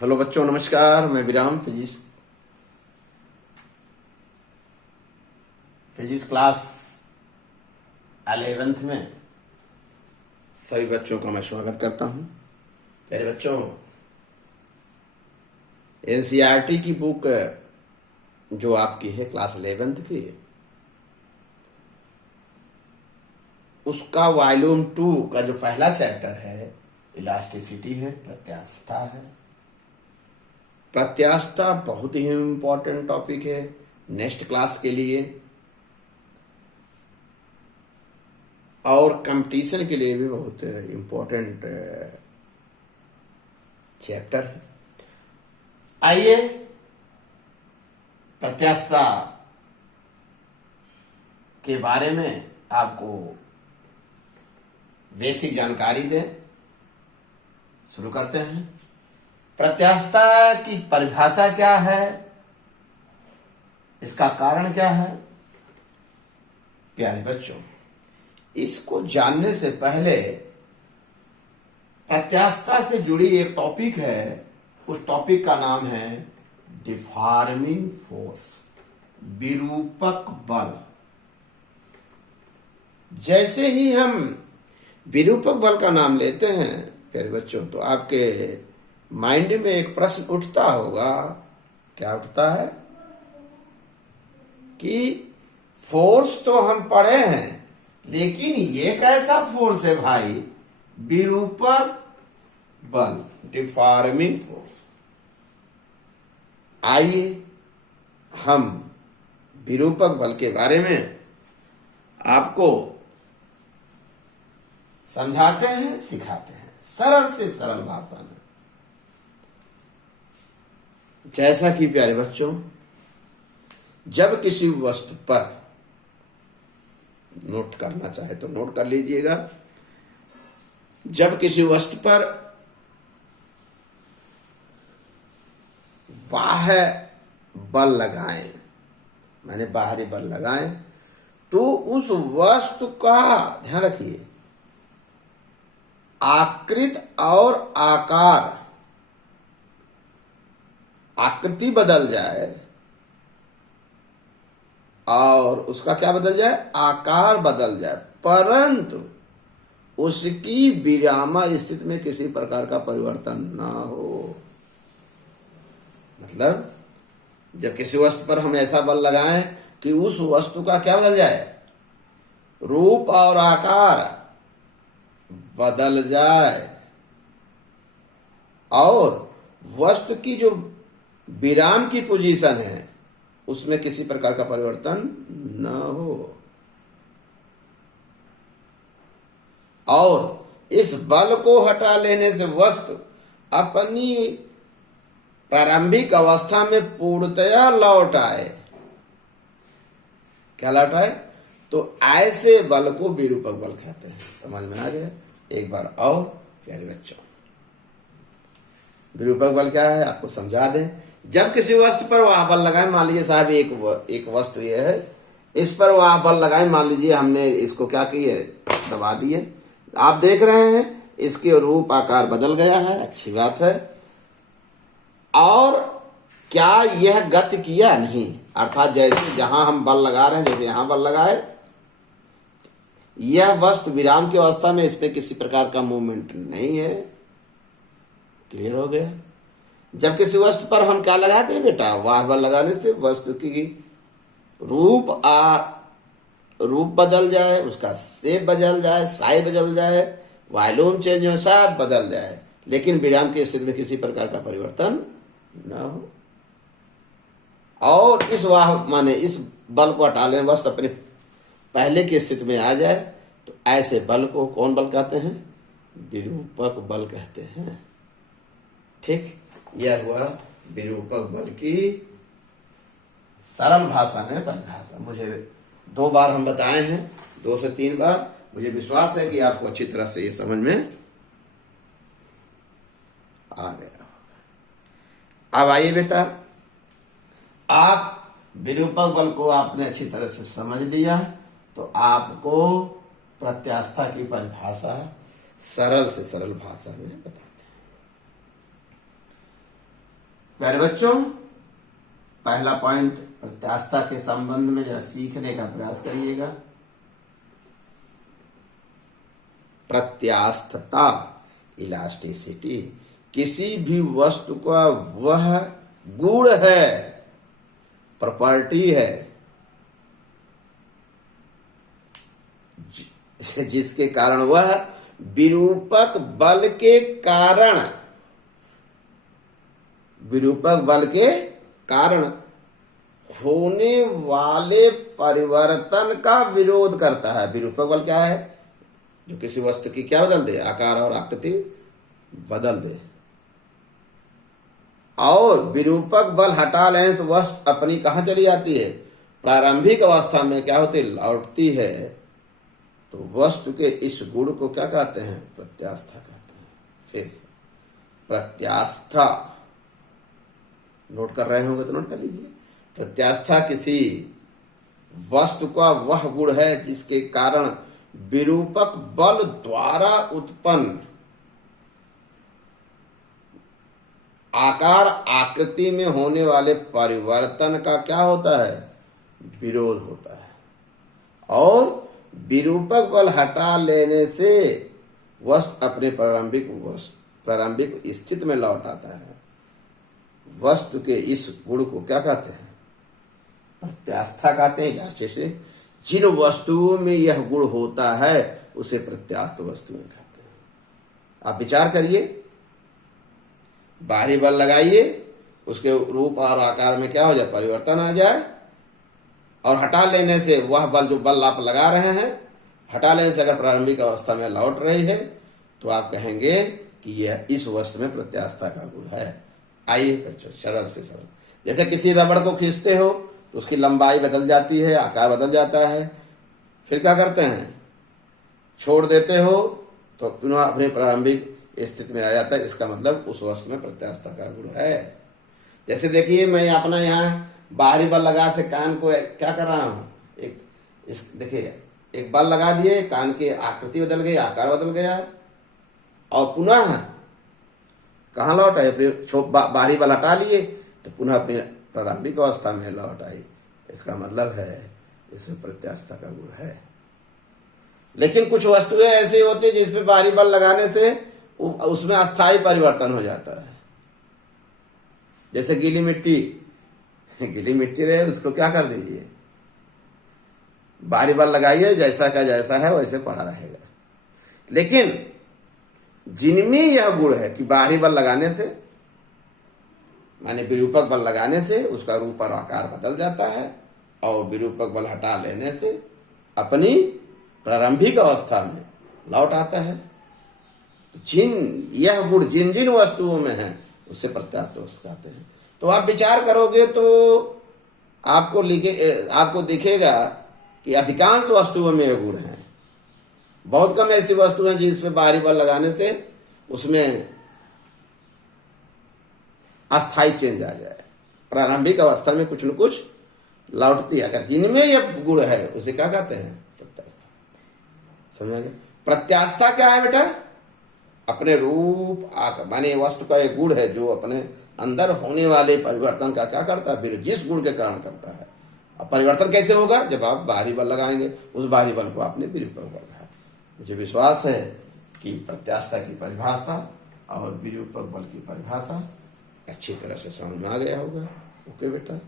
Hello बच्चों, नमस्कार। मैं विराम फिजिक्स क्लास 11th में सभी बच्चों का मैं स्वागत करता हूं। प्यारे बच्चों, एनसीईआरटी की बुक जो आपकी है क्लास 11th की, उसका वॉल्यूम 2 का जो पहला चैप्टर है इलास्टिसिटी है, प्रत्यास्थता है। प्रत्यास्थता बहुत ही इम्पोर्टेंट टॉपिक है नेक्स्ट क्लास के लिए और कंपटीशन के लिए भी बहुत इम्पोर्टेंट चैप्टर है। आइए प्रत्यास्थता के बारे में आपको बेसिक जानकारी दें। शुरू करते हैं। प्रत्यास्थता की परिभाषा क्या है, इसका कारण क्या है? प्यारे बच्चों, इसको जानने से पहले प्रत्यास्थता से जुड़ी एक टॉपिक है, उस टॉपिक का नाम है डिफॉर्मिंग फोर्स, विरूपक बल। जैसे ही हम विरूपक बल का नाम लेते हैं प्यारे बच्चों, तो आपके माइंड में एक प्रश्न उठता होगा। क्या उठता है कि फोर्स तो हम पढ़े हैं, लेकिन ये कैसा फोर्स है भाई? विरूपक बल, डिफॉर्मिंग फोर्स। आइए हम विरूपक बल के बारे में आपको समझाते हैं, सिखाते हैं सरल से सरल भाषा में। जैसा कि प्यारे बच्चों, जब किसी वस्तु पर नोट करना चाहे तो नोट कर लीजिएगा। जब किसी वस्तु पर बाह्य बल लगाएं, माने बाहरी बल लगाएं, तो उस वस्तु का ध्यान रखिए, आकृति और आकार, आकृति बदल जाए और उसका क्या बदल जाए? आकार बदल जाए, परंतु उसकी विराम स्थिति में किसी प्रकार का परिवर्तन ना हो। मतलब जब किसी वस्तु पर हम ऐसा बल लगाएं कि उस वस्तु का क्या बदल जाए? रूप और आकार बदल जाए और वस्तु की जो विराम की पोजीशन है उसमें किसी प्रकार का परिवर्तन न हो। और इस बल को हटा लेने से वस्तु अपनी प्रारंभिक अवस्था में पूर्णतया लौट आए। क्या लौट आए? तो ऐसे बल को विरूपक बल कहते हैं। समझ में आ गया? एक बार और प्यारे बच्चों, विरूपक बल क्या है आपको समझा दें। जब किसी वस्तु पर वह बल लगाए, मान लीजिए साहब एक वस्तु ये है, इस पर वह बल लगाए, मान लीजिए हमने इसको क्या किए, दबा दिए। आप देख रहे हैं इसके रूप आकार बदल गया है, अच्छी बात है। और क्या यह गति किया? नहीं। अर्थात जैसे जहां हम बल लगा रहे हैं, जैसे यहां बल लगाए, यह वस्तु विराम की अवस्था में, इसमें किसी प्रकार का मूवमेंट नहीं है। क्लियर हो गया? जब किसी वस्तु पर हम क्या लगाते हैं बेटा? वाह बल लगाने से वस्तु की रूप बदल जाए, उसका शेप बदल जाए, साइज बदल जाए, वॉल्यूम चेंज हो, सब बदल जाए, लेकिन विराम की स्थिति में किसी प्रकार का परिवर्तन न हो। और इस वाह माने इस बल को हटा लें, वस्तु अपने पहले की स्थिति में आ जाए, तो ऐसे बल को कौन बल कहते हैं? विरूपक बल कहते हैं। ठीक, यह हुआ विरूपक बल की सरल भाषा में परिभाषा। मुझे 2 बार हम बताए हैं, 2 से 3 बार। मुझे विश्वास है कि आपको अच्छी तरह से ये समझ में आ गया। अब आइए बेटा, आप विरूपक बल को आपने अच्छी तरह से समझ लिया, तो आपको प्रत्यास्थता की परिभाषा सरल से सरल भाषा में बताते हैं। प्यारे बच्चों, पहला पॉइंट प्रत्यास्थता के संबंध में जरा सीखने का प्रयास करिएगा। प्रत्यास्थता, इलास्टिसिटी, किसी भी वस्तु का वह गुण है, प्रॉपर्टी है, जिसके कारण वह विरूपक बल के कारण होने वाले परिवर्तन का विरोध करता है। विरूपक बल क्या है? जो किसी वस्तु की क्या बदल दे, आकार और आकृति बदल दे। और विरूपक बल हटा लेने तो वस्तु अपनी कहां चली जाती है? प्रारंभिक अवस्था में क्या होती, लौटती है। तो वस्तु के इस गुण को क्या कहते हैं? प्रत्यास्था कहते हैं। फिर से प्रत्यास्था नोट कर रहे होंगे तो नोट कर लीजिए। प्रत्यास्था किसी वस्तु का वह गुण है जिसके कारण विरूपक बल द्वारा उत्पन्न आकार आकृति में होने वाले परिवर्तन का क्या होता है? विरोध होता है। और विरूपक बल हटा लेने से वस्तु अपने प्रारंभिक स्थिति में लौट आता है। वस्तु के इस गुण को क्या कहते हैं? प्रत्यास्था कहते हैं। जैसे जिन वस्तुओं में यह गुण होता है उसे प्रत्यास्थ वस्तुएं कहते हैं। आप विचार करिए, बाहरी बल लगाइए, उसके रूप और आकार में क्या हो जाए? परिवर्तन आ जाए। और हटा लेने से वह बल, जो बल आप लगा रहे हैं, हटा लेने से अगर प्रारंभिक अवस्था में लौट रही है तो आप कहेंगे कि यह इस वस्तु में प्रत्यास्था का गुण है। आइए बच्चों, सरल से सरल, जैसे किसी रबड़ को खींचते हो तो उसकी लंबाई बदल जाती है, आकार बदल जाता है। फिर क्या करते हैं? छोड़ देते हो तो पुनः अपनी प्रारंभिक स्थिति में आ जाता है। इसका मतलब उस वस्तु में प्रत्यास्था का गुण है। जैसे देखिए, मैं अपना यहाँ बाहरी बल लगा से कान को क्या कर रहा हूँ, देखिए एक बल लगा दिए, कान की आकृति बदल गई, आकार बदल गया, और पुनः कहाँ लौट आए? बाहरी बल हटा लिए तो पुनः अपनी प्रारंभिक अवस्था में लौट आई। इसका मतलब है इसमें प्रत्यास्था का गुण है। लेकिन कुछ वस्तुएं ऐसी होती है जिसपे बाहरी बल लगाने से उसमें अस्थायी परिवर्तन हो जाता है। जैसे गीली मिट्टी रहे, उसको क्या कर दीजिए, बाहरी बल लगाइए, जैसा का जैसा है वैसे पड़ा रहेगा। लेकिन जिनमें यह गुण है कि बाहरी बल लगाने से, माने विरूपक बल लगाने से उसका रूप और आकार बदल जाता है, और विरूपक बल हटा लेने से अपनी प्रारंभिक अवस्था में लौट आता है। यह गुण जिन जिन वस्तुओं में है उससे प्रत्यास्थ वस्तु कहते हैं। तो आप विचार करोगे तो आपको दिखेगा कि अधिकांश वस्तुओं में यह गुण है। बहुत कम ऐसी वस्तु हैं जिसमें बाहरी बल लगाने से उसमें अस्थायी चेंज आ जाए, प्रारंभिक अवस्था में कुछ न कुछ लौटती है। अगर जिनमें यह गुण है उसे क्या कहते हैं? प्रत्यास्था। समझ गए? प्रत्यास्था क्या है बेटा? अपने रूप माने वस्तु का एक गुण है जो अपने अंदर होने वाले परिवर्तन का क्या करता है? जिस गुण के कारण करता है। अब परिवर्तन कैसे होगा? जब आप बाहरी बल लगाएंगे, उस बाहरी बल को आपने विरूपक बल लगाया। मुझे विश्वास है कि प्रत्यास्था की परिभाषा और विरूपक बल की परिभाषा अच्छी तरह से समझ में आ गया होगा। ओके बेटा।